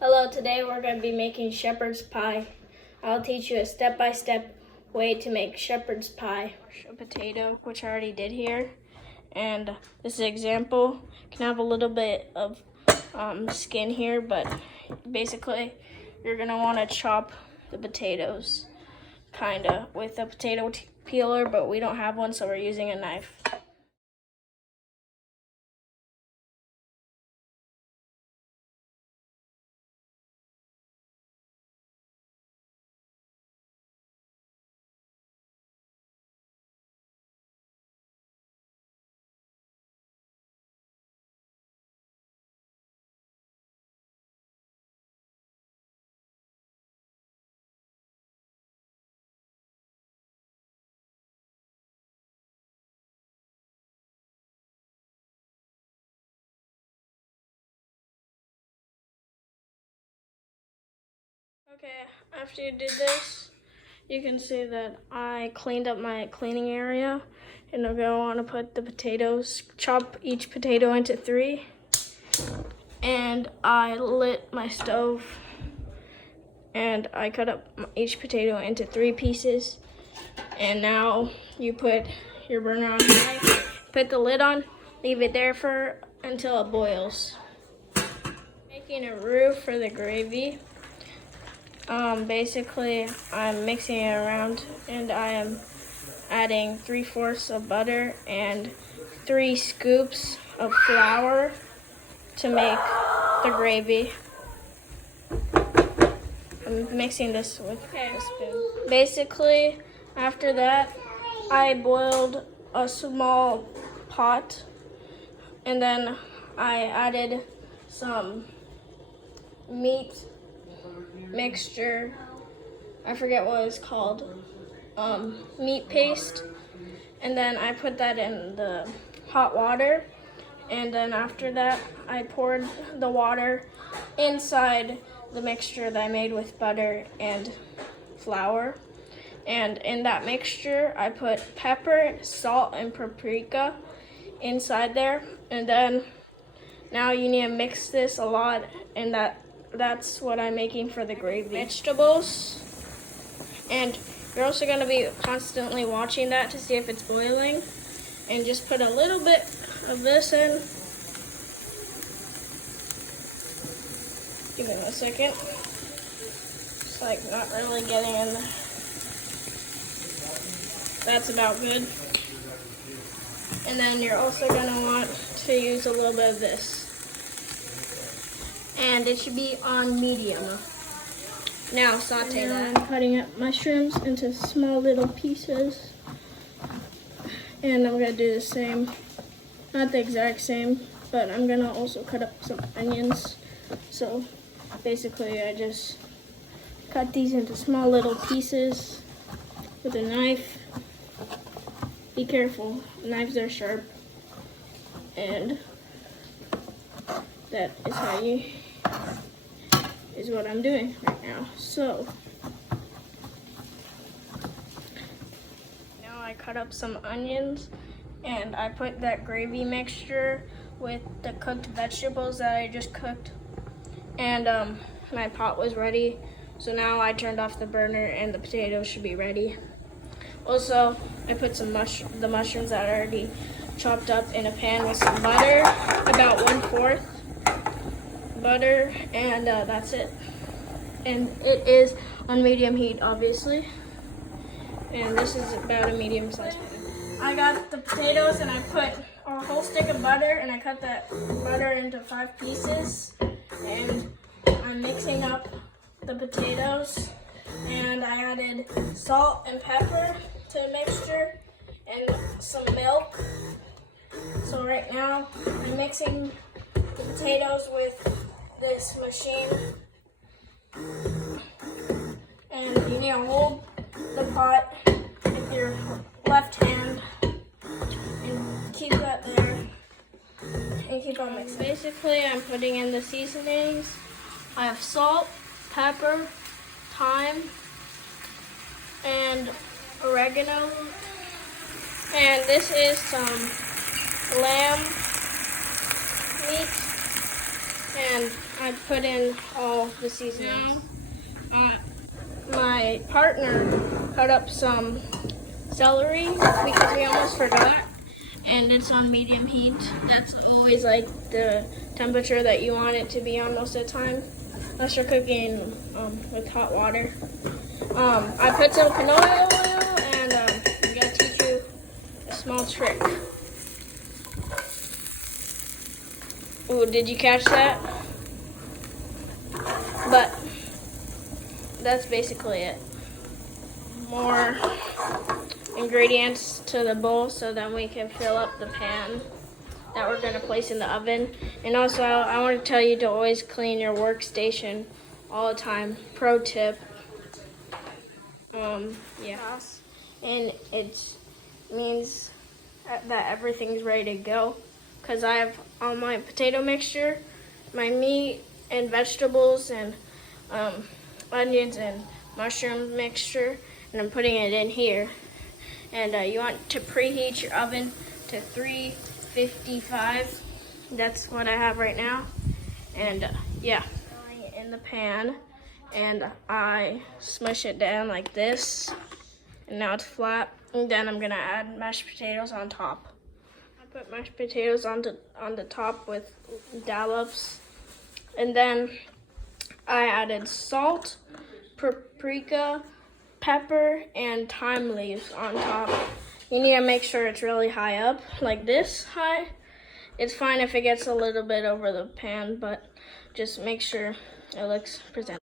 Hello, today we're going to be making shepherd's pie. I'll teach you a step-by-step way to make shepherd's pie. A potato, which I already did here, and this is an example. Can have a little bit of skin here, but basically you're going to want to chop the potatoes kind of with a potato peeler, but we don't have one, so we're using a knife. Okay, after you did this, you can see that I cleaned up my cleaning area, and I'm going to want to put the potatoes, chop each potato into 3, and I lit my stove, and I cut up each potato into 3 pieces, and now you put your burner on high, put the lid on, leave it there until it boils. Making a roux for the gravy. Basically, I'm mixing it around, and I am adding 3/4 of butter and 3 scoops of flour to make the gravy. I'm mixing this with a spoon. Basically, after that, I boiled a small pot, and then I added some meat mixture. I forget what it's called. Meat paste. And then I put that in the hot water. And then after that, I poured the water inside the mixture that I made with butter and flour. And in that mixture, I put pepper, salt, and paprika inside there. And then now you need to mix this a lot, and that's what I'm making for the gravy. Vegetables, and you're also going to be constantly watching that to see if it's boiling, and just put a little bit of this in. Give it a second. It's like not really getting in there. That's about good. And then you're also going to want to use a little bit of this. And it should be on medium. Now saute that. I'm cutting up mushrooms into small little pieces. And I'm gonna do the same, not the exact same, but I'm gonna also cut up some onions. So basically I just cut these into small little pieces with a knife. Be careful, knives are sharp. And that is what I'm doing right now. So now I cut up some onions, and I put that gravy mixture with the cooked vegetables that I just cooked, and my pot was ready. So now I turned off the burner, and the potatoes should be ready. Also, I put the mushrooms that I already chopped up in a pan with some butter, about 1/4 butter, and that's it. And it is on medium heat, obviously. And this is about a medium size pan. I got the potatoes, and I put a whole stick of butter, and I cut that butter into 5 pieces. And I'm mixing up the potatoes, and I added salt and pepper to the mixture and some milk. So right now I'm mixing the potatoes with this machine, and you need to hold the pot with your left hand and keep that there and keep on mixing. Basically, I'm putting in the seasonings. I have salt, pepper, thyme, and oregano, and this is some lamb meat, and I put in all the seasonings. My partner cut up some celery because we almost forgot, and it's on medium heat. That's always like the temperature that you want it to be on most of the time, unless you're cooking with hot water. I put some canola oil, and I'm gonna teach you a small trick. Ooh, did you catch that? But that's basically it. More ingredients to the bowl so that we can fill up the pan that we're gonna place in the oven. And also, I want to tell you to always clean your workstation all the time. Pro tip. Yeah. And it means that everything's ready to go. Because I have all my potato mixture, my meat and vegetables, and onions and mushroom mixture, and I'm putting it in here. And you want to preheat your oven to 355. That's what I have right now. And yeah, in the pan, and I smush it down like this, and now it's flat. And then I'm gonna add mashed potatoes on top. I put mashed potatoes on the top with dollops, and then I added salt, paprika, pepper, and thyme leaves on top. You need to make sure it's really high up, like this high. It's fine if it gets a little bit over the pan, but just make sure it looks presentable.